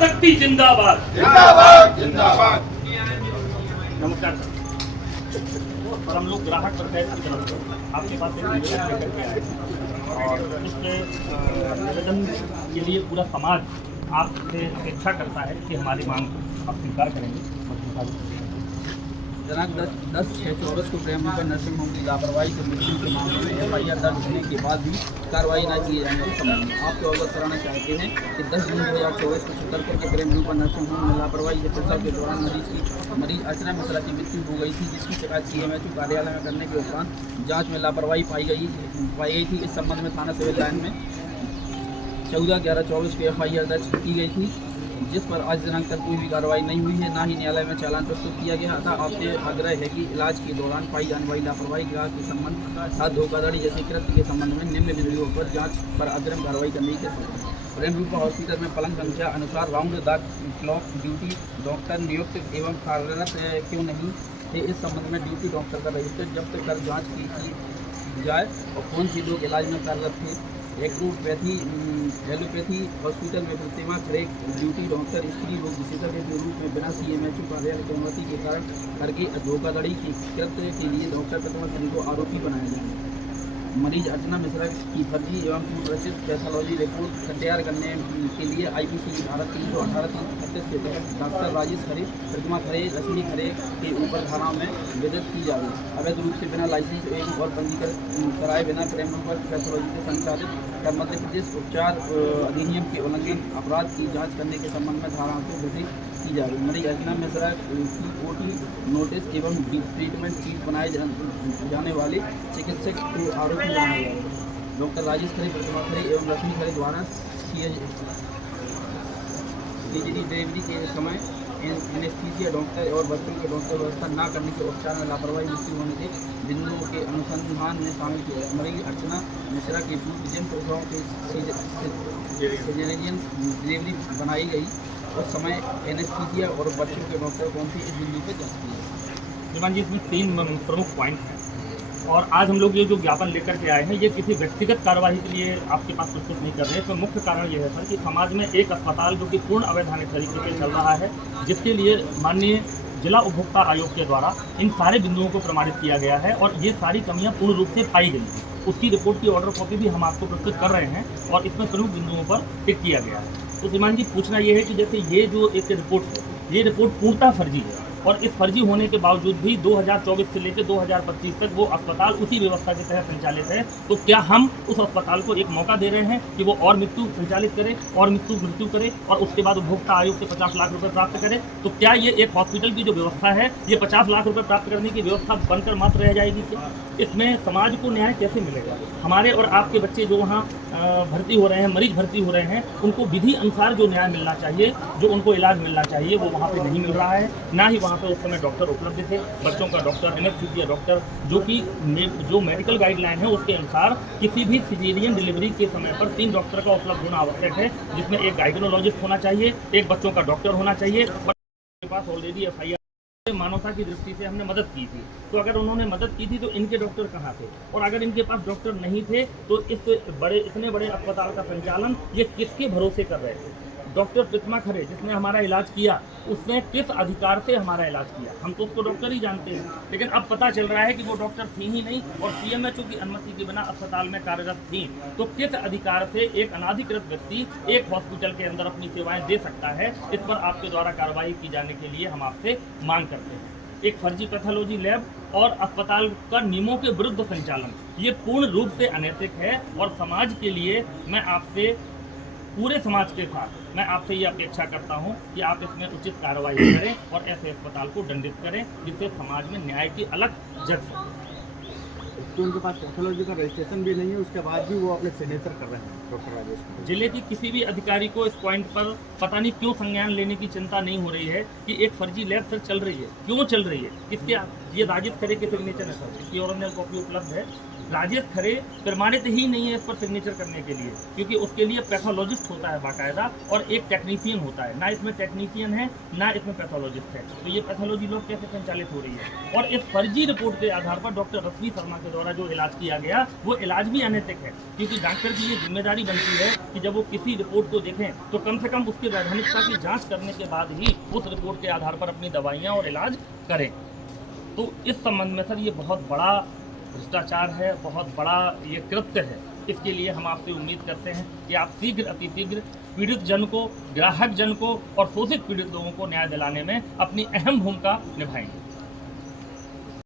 शक्ति जिंदाबाद जिंदाबाद जिंदाबाद। नमस्कार सर। और हम लोग ग्राहक पंचायत की तरफ से आपके पास एक निवेदन लेकर के आए हैं और इसके निवेदन के लिए पूरा समाज आपसे अपेक्षा करता है कि हमारी मांग को आप स्वीकार करेंगे। दिनांक 10/6/24 को प्रेम रूपा नर्सिंग होम की लापरवाही से मृत्यु के मामले में FIR दर्ज होने के बाद भी कार्रवाई न किए जाने के संबंध में आपको अवगत कराना चाहते हैं कि 10 जून 2024 को छतरपुर के प्रेम रूपा नर्सिंग होम में लापरवाही से प्रसव के दौरान मरीज अर्चना मिश्रा की मृत्यु हो गई थी, जिसकी शिकायत CMHO कार्यालय में करने के उपरांत जाँच में लापरवाही पाई गई थी। इस संबंध में थाना सिविल लाइन में 14/11/24 को FIR दर्ज की गई थी, जिस पर आज दिनांक तक कोई भी कार्रवाई नहीं हुई है, ना ही न्यायालय में चालान प्रस्तुत किया गया था। आपसे आग्रह है कि इलाज के दौरान पाई जाने वाली लापरवाही ग्राहक के संबंध साथ धोखाधड़ी जैसे कृत्य के संबंध में निम्न बिंदुओं पर जांच पर अग्रिम कार्रवाई करने की प्रेम रूपा हॉस्पिटल में पलंग संख्या अनुसार round the clock duty doctor नियुक्त एवं कार्यरत क्यों नहीं थे, इस संबंध में ड्यूटी डॉक्टर का रजिस्टर जब्त कर जाँच की जाए और कौन सी लोग इलाज में कार्यरत थे। एलोपैथी हॉस्पिटल में प्रतिमा खड़े ड्यूटी डॉक्टर स्त्री रोग विशेषज्ञ के रूप में बिना CMHO कार्यालय की अनुमति के कारण करके धोखाधड़ी के कृत्य के लिए डॉक्टर प्रतिमा खड़े को आरोपी बनाया जाए। मरीज अर्चना मिश्रा की फर्जी एवं पूर्वरचित पैथोलॉजी रिपोर्ट तैयार करने के लिए IPC की धारा 318-336 के तहत डॉक्टर राजेश खरे, प्रतिमा खरे, रश्मि खरे के ऊपर धाराओं में विदित की जाए। अवैध रूप से बिना लाइसेंस एवं और पंजीकरण कराए बिना प्रेम पर पैथोलॉजी से संचालित कर मध्य प्रदेश उपचार अधिनियम के उल्लंघन अपराध की जाँच करने के संबंध में धाराओं को विधित की जाए। मरीज अर्चना मिश्रा की OT नोटिस एवं ट्रीटमेंट चीट बनाए जाने वाले चिकित्सक को आरोपी बनाया जाए। डॉक्टर राजेश खरे, प्रतिमा खरे एवं रश्मि खरे द्वारा CGD डिलीवरी के समय एनेस्थीसिया डॉक्टर और बच्चों के डॉक्टर व्यवस्था न करने के उपचार में लापरवाही मृत्यु होने के बिंदुओं के अनुसंधान में शामिल किया। मरीज अर्चना मिश्रा के पूर्व जिन प्रसवों के सिजेरियन डिलीवरी बनाई गई उस समय एनेस्थीसिया और बच्चों के डॉक्टर कौन सी इस बिंदु पर जांच की है। श्रीमान जी, इसमें 3 प्रमुख पॉइंट हैं और आज हम लोग ये जो ज्ञापन लेकर के आए हैं ये किसी व्यक्तिगत कार्यवाही के लिए आपके पास प्रस्तुत नहीं कर रहे हैं। इसमें मुख्य कारण ये है सर कि समाज में एक अस्पताल जो कि पूर्ण अवैधानिक तरीके से चल रहा है, जिसके लिए माननीय जिला उपभोक्ता आयोग के द्वारा इन सारे बिंदुओं को प्रमाणित किया गया है और ये सारी कमियां पूर्ण रूप से पाई गई हैं। उसकी रिपोर्ट की ऑर्डर कॉपी भी हम आपको प्रस्तुत कर रहे हैं और इसमें प्रमुख बिंदुओं पर टिक किया गया है। तो श्रीमान जी, पूछना ये है कि जैसे ये जो एक रिपोर्ट है, ये रिपोर्ट पूर्णतः फर्जी है और इस फर्जी होने के बावजूद भी 2024 से लेकर 2025 तक वो अस्पताल उसी व्यवस्था के तहत संचालित है, तो क्या हम उस अस्पताल को एक मौका दे रहे हैं कि वो और मृत्यु संचालित करे और मृत्यु करे और उसके बाद उपभोक्ता आयोग से 50 लाख रुपए प्राप्त करे? तो क्या ये एक हॉस्पिटल की जो व्यवस्था है ये 50 लाख रुपए प्राप्त करने की व्यवस्था बनकर मात्र रह जाएगी क्या? इसमें समाज को न्याय कैसे मिलेगा? हमारे और आपके बच्चे जो वहाँ भर्ती हो रहे हैं, मरीज भर्ती हो रहे हैं, उनको विधि अनुसार जो न्याय मिलना चाहिए, जो उनको इलाज मिलना चाहिए, वो वहाँ पे नहीं मिल रहा है। ना ही वहाँ पे उस समय डॉक्टर उपलब्ध थे, बच्चों का डॉक्टर, एनेस्थीसिया डॉक्टर, जो मेडिकल गाइडलाइन है उसके अनुसार किसी भी सिजेरियन डिलीवरी के समय पर 3 डॉक्टर का उपलब्ध होना आवश्यक है, जिसमें एक गाइनोलॉजिस्ट होना चाहिए, एक बच्चों का डॉक्टर होना चाहिए। के पास ऑलरेडी FIR मानवता की दृष्टि से हमने मदद की थी, तो अगर उन्होंने मदद की थी तो इनके डॉक्टर कहाँ थे? और अगर इनके पास डॉक्टर नहीं थे तो इतने बड़े अस्पताल का संचालन ये किसके भरोसे कर रहे थे? डॉक्टर प्रतिमा खरे जिसने हमारा इलाज किया, उसने किस अधिकार से हमारा इलाज किया? हम तो उसको डॉक्टर ही जानते हैं, लेकिन अब पता चल रहा है कि वो डॉक्टर थी ही नहीं और CMHO की अनुमति के बिना अस्पताल में कार्यरत थी। तो किस अधिकार से एक अनाधिकृत व्यक्ति एक हॉस्पिटल के अंदर अपनी सेवाएं दे सकता है? इस पर आपके द्वारा कार्रवाई की जाने के लिए हम आपसे मांग करते हैं। एक फर्जी पैथोलॉजी लैब और अस्पताल का नियमों के विरुद्ध संचालन, ये पूर्ण रूप से अनैतिक है और समाज के लिए मैं आपसे, पूरे समाज के साथ मैं आपसे ये अपेक्षा करता हूँ कि आप इसमें उचित कार्रवाई करें और ऐसे अस्पताल को दंडित करें जिससे समाज में न्याय की अलग जग सके। तो उनके पास पैथोलॉजी का रजिस्ट्रेशन भी नहीं है, उसके बाद भी वो अपने सिग्नेचर कर रहे हैं डॉक्टर राजेश। जिले की किसी भी अधिकारी को इस पॉइंट पर पता नहीं क्यों संज्ञान लेने की चिंता नहीं हो रही है कि एक फर्जी लैब सर चल रही है, क्यों चल रही है, किसके? ये राजेश खरे के सिग्नेचर है सर, इसकी ओरिजिनल कॉपी उपलब्ध है। राजेश खरे प्रमाणित ही नहीं है इस पर सिग्नेचर करने के लिए, क्योंकि उसके लिए पैथोलॉजिस्ट होता है बाकायदा और एक टेक्नीशियन होता है। ना इसमें टेक्नीशियन है ना इसमें पैथोलॉजिस्ट है, तो ये पैथोलॉजी लोग कैसे संचालित हो रही है? और इस फर्जी रिपोर्ट के आधार पर डॉक्टर रश्मि शर्मा के द्वारा जो इलाज किया गया वो इलाज भी अनैतिक है, क्योंकि डॉक्टर की ये जिम्मेदारी बनती है कि जब वो किसी रिपोर्ट को देखें तो कम से कम उसके वैधानिकता की जांच करने के बाद ही उस रिपोर्ट के आधार पर अपनी दवाइयाँ और इलाज करें। तो इस संबंध में सर ये बहुत बड़ा भ्रष्टाचार है, बहुत बड़ा ये कृत्य है। इसके लिए हम आपसे उम्मीद करते हैं कि आप शीघ्र अतिशीघ्र पीड़ित जन को, ग्राहक जन को और शोषित पीड़ित लोगों को न्याय दिलाने में अपनी अहम भूमिका निभाएंगे।